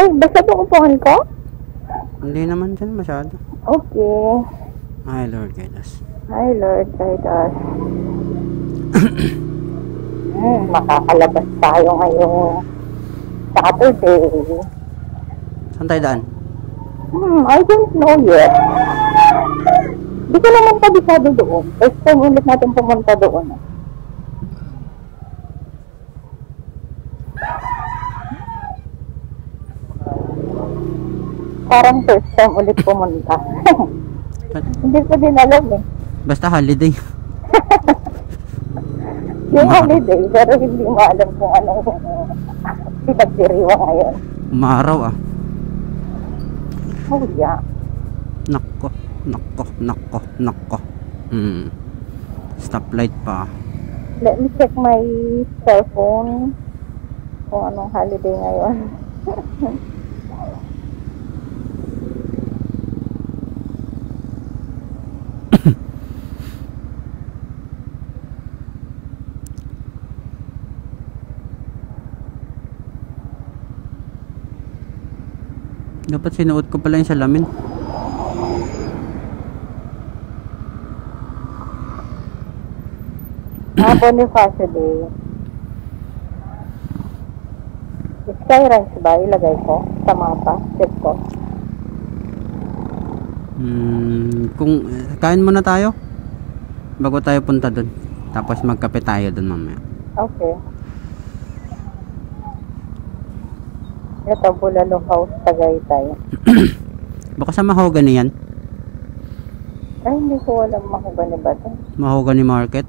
Ay, basta po upuan ko? Hindi naman dyan masyado. Okay. Ay, Lord, guide us. Hi, Lord, guide us. Makakalabas tayo ngayong Saturday. Saan tayo daan? I don't know yet. Di ko naman kabisado doon. First time ulit natin pumunta doon. Parang first time ulit pumunta. Hindi ko din alam eh. Basta holiday. Yung holiday, pero hindi mo alam kung anong pinagdiriwa ngayon. Umaraw ah. Oh yeah. Nako. Stoplight pa. Let me check my cellphone kung anong holiday ngayon. Dapat sinuot ko pala yung salamin. Bonifacio Day. Sky Ranch ba? Ilagay ko sa mapa. Check ko. Kung kain muna tayo bago tayo punta dun. Tapos magkape tayo dun mamaya. Okay. Ito, Bulalo House, Tagaytay. Baka sa Mahogany yan? Ay, hindi ko alam Mahogany ba ito? Mahogany Market.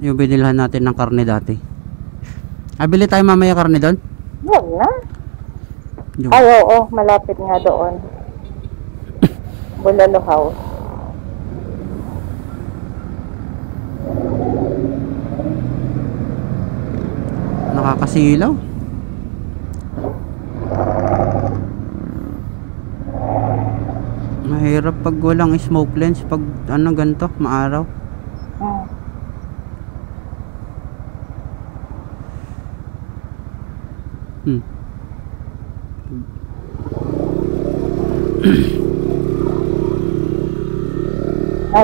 Yung binilhan natin ng karne dati. Bili tayo mamaya karne doon? Huwag na. Yung. Ay, oo, malapit nga doon. Bulalo House. Nakakasilaw. Mahirap pag walang smoke lens. Pag ano ganito, maaraw.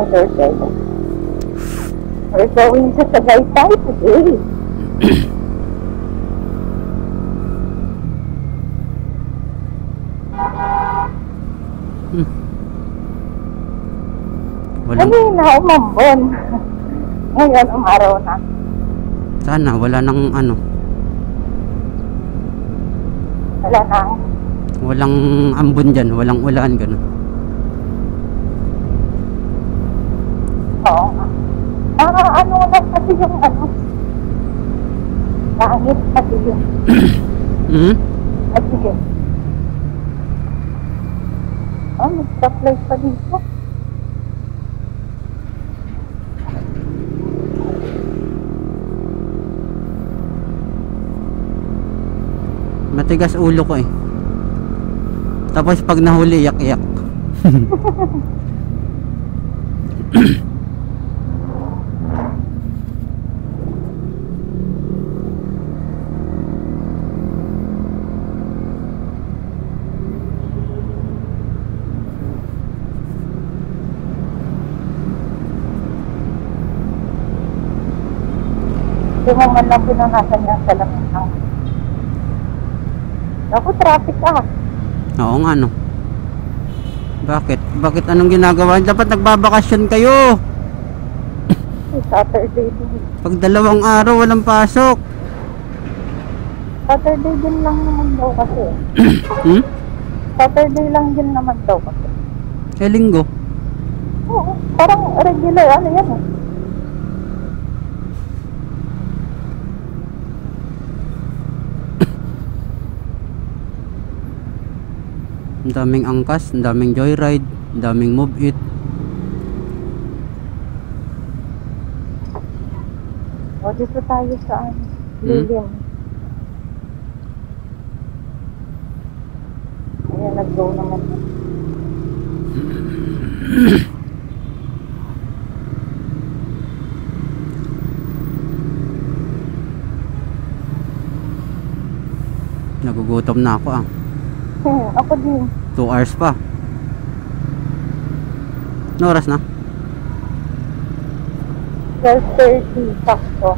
Thursday. We're going to Tagaytay today. Walang... Ay, na umambon. Ngayon, umaraw na. Sana, wala nang ano. Wala na. Walang ambon dyan, walang ulan, gano'n. Oo nga. Ano lang kasi yung ano. Langit kasi yung. At sige. Mag-stoplight pa dito. Matigas ulo ko eh. Tapos pag nahuli, iyak-iyak. Hindi mo man lang pinunasan niya sa lamin ng... Ako, traffic ah. Oo nga no. Bakit? Bakit anong ginagawa? Dapat nagbabakasyon kayo. Saturday din. Pag 2 araw walang pasok. Saturday din lang naman daw kasi. Saturday lang din naman daw kasi. Linggo. Oo, parang regular ano yan eh. Ang daming angkas, ang daming joyride, ang daming move it. O, dito tayo sa Lilim. Ayan, nag-go naman. Nagugutom na ako ah. Ako din. 2 hours pa. Ano oras na? 12:30. Sakto.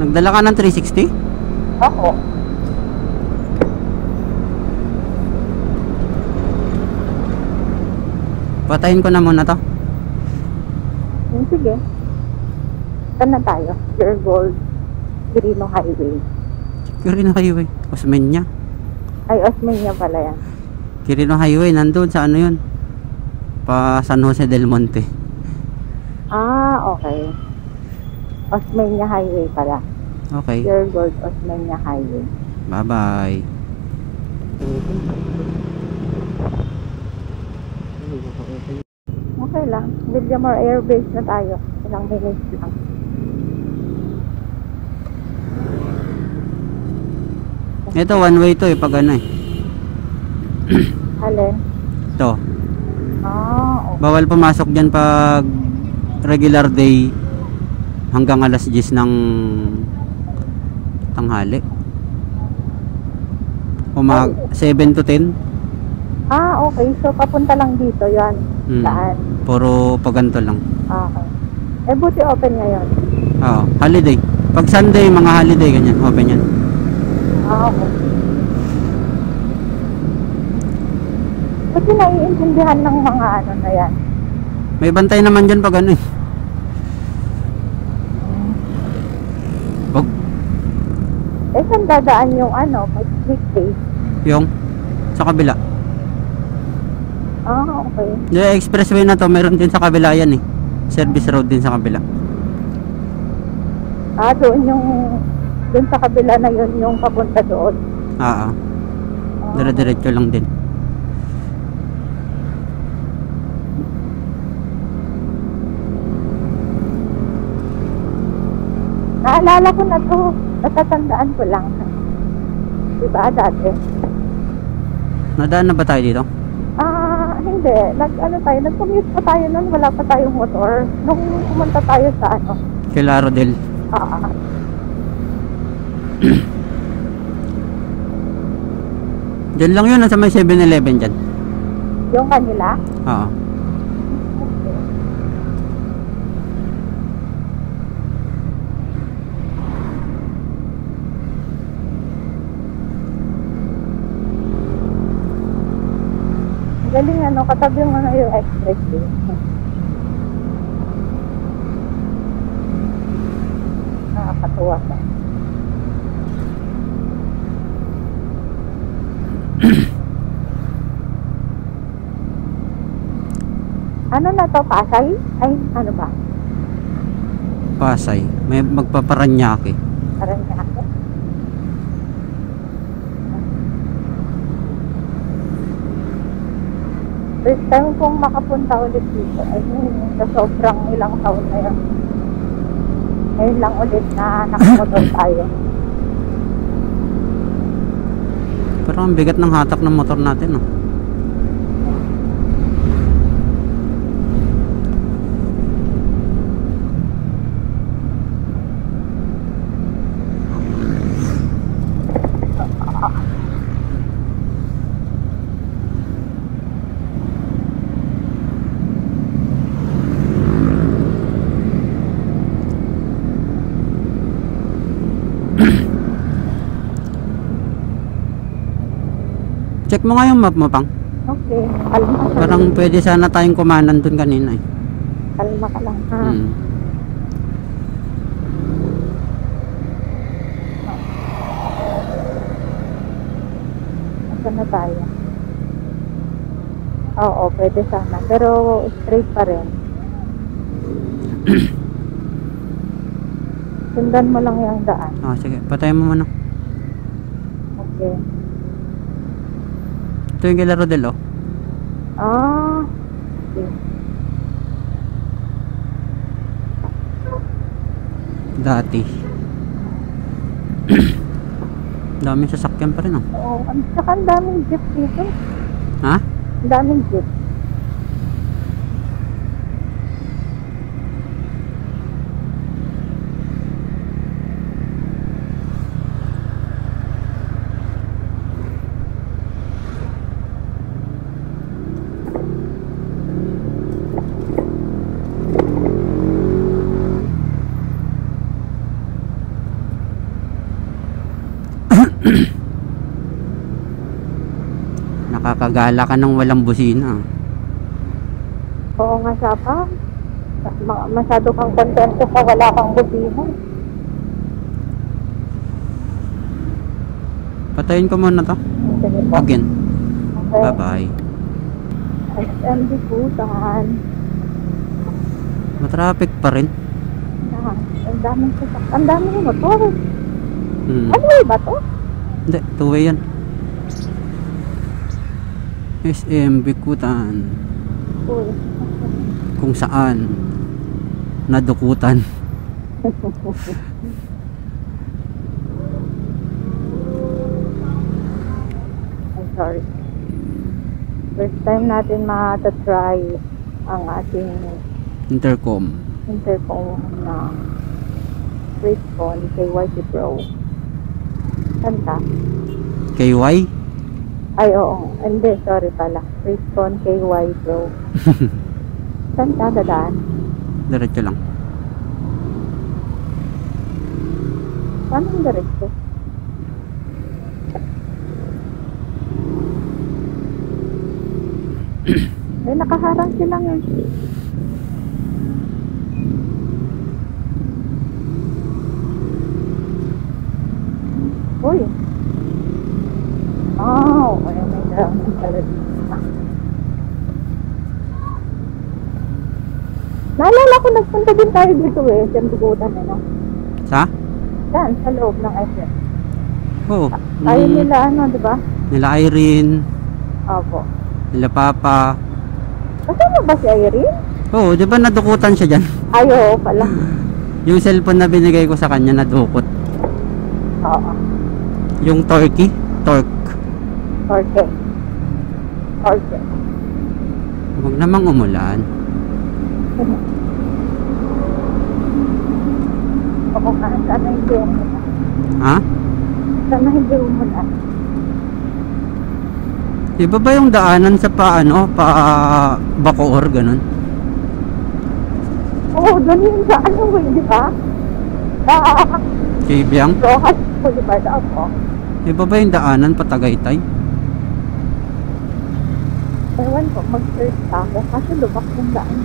Nagdala ka ng 360? Ako. Patayin ko na muna to. Sige. Saan na tayo? Pure Gold. Quirino Highway. Quirino Highway. Osmeña. Ay, Osmeña pala yan. Quirino Highway. Nandun sa ano yun? Pa San Jose del Monte. Ah, okay. Osmeña Highway pala. Okay. Pure Gold Osmeña Highway. Bye bye. Okay lang. Villamor Air Base na tayo. Ilang minutes lang. Ito one way to eh pag ano eh. Alin? Ito. Ah, okay. Bawal pumasok dyan pag regular day hanggang alas 10 ng tanghali. Umag 7 to 10. Ah, okay. So, papunta lang dito. Yan. Saan? Puro paganto lang. Okay. Eh, buti open ngayon. Oo, holiday. Pag Sunday, mga holiday ganyan, open yan. Ah, okay. Kasi naiintindihan ng mga ano na yan. May bantay naman dyan pag ano eh. Oh, Eh, saan dadaan yung ano, pag weekday? yung sa kabila. Ah, okay. Yung expressway na to, meron din sa kabila yan eh. Service road din sa kabila. Ah, doon sa kabila na yun yung papunta doon. Oo. Dire-diretso lang din. Naalala ko na to. Natatandaan ko lang. Diba dati? Nadaan na ba tayo dito? Ah, hindi. Nag-commute pa tayo nun. Wala pa tayong motor. Nung pumunta tayo sa ano. Kila Rodel. Ah, Diyan lang yun, nasa may 7-Eleven dyan. yung kanila. Oo. Galing ano, katabi mo na yung expressway. Nakakatuwa ka. Ano na to, Pasay? Ay, ano ba? Pasay. May magpaparanyake. Parang niya ako. First time kong makapunta ulit dito. I mean, sa sobrang ilang taon na yun. Ngayon lang ulit na nakamotor tayo. Pero ang bigat ng hatak ng motor natin, no? Check mo nga yung map mo, Pang. Okay, kalma ka. Parang pwede sana tayong kumanan dun kanina eh. Kalma ka lang, ha? Hmm. Saan na tayo? Oo, pwede sana. Pero straight pa rin. Sundan mo lang yung daan. Ah, sige. Patayin mo muna. sige. Ito yung kila Rodel, oh. Ah, sige. Dati. Daming sasakyan pa rin, oh. Oo, saka ang daming jeep dito. Ha? Ang daming jeep. Nakakagala ka ng walang busina. Oo nga siya pa. Masyado kang kontento pa wala kang busina. Patayin ko muna to. Sige po. Again. Okay. Bye-bye. SMD Putan. Matraffic pa rin. Ang daming sasak. Ang daming motor. Ano ba to? Hindi, two-way yan. SM Bikutan. Uy. Kung saan nadukutan. I'm sorry. First time natin matatry ang ating Intercom. intercom na Respawn KYC Pro. Kanta? KY? Ay, oo. Hindi, sorry pala. Respawn KY Pro. Kanta, dadaan? Diretso lang. Paano yung diretso? Eh, nakaharang sila nga. Uy. Oh, ay may daming pala dito. Naalala ko, nagpunta din tayo dito eh. Siyang dugutan, ano? Sa? Yan, sa loob ng SM. Oo. Tayo nila, ano, di ba? Nila Irene. Opo. Nila Papa. Kasama ba si Irene? Oo, di ba nadukutan siya dyan? Ay, oo pala. Yung cellphone na binigay ko sa kanya nadukot. Oo. Yung Torque. Orke. Huwag namang umulan. Oo nga, sana hindi umulan. Ha? Sana hindi umulan. Iba ba yung daanan sa pa Bacoor, ganun? Oo, doon yung sa ano, di ba? Kibyang? Rojas Boulevard ako. Iba ba yung daanan pa Tagaytay? Ewan ko, mag-search ako kasi lubak yung daan.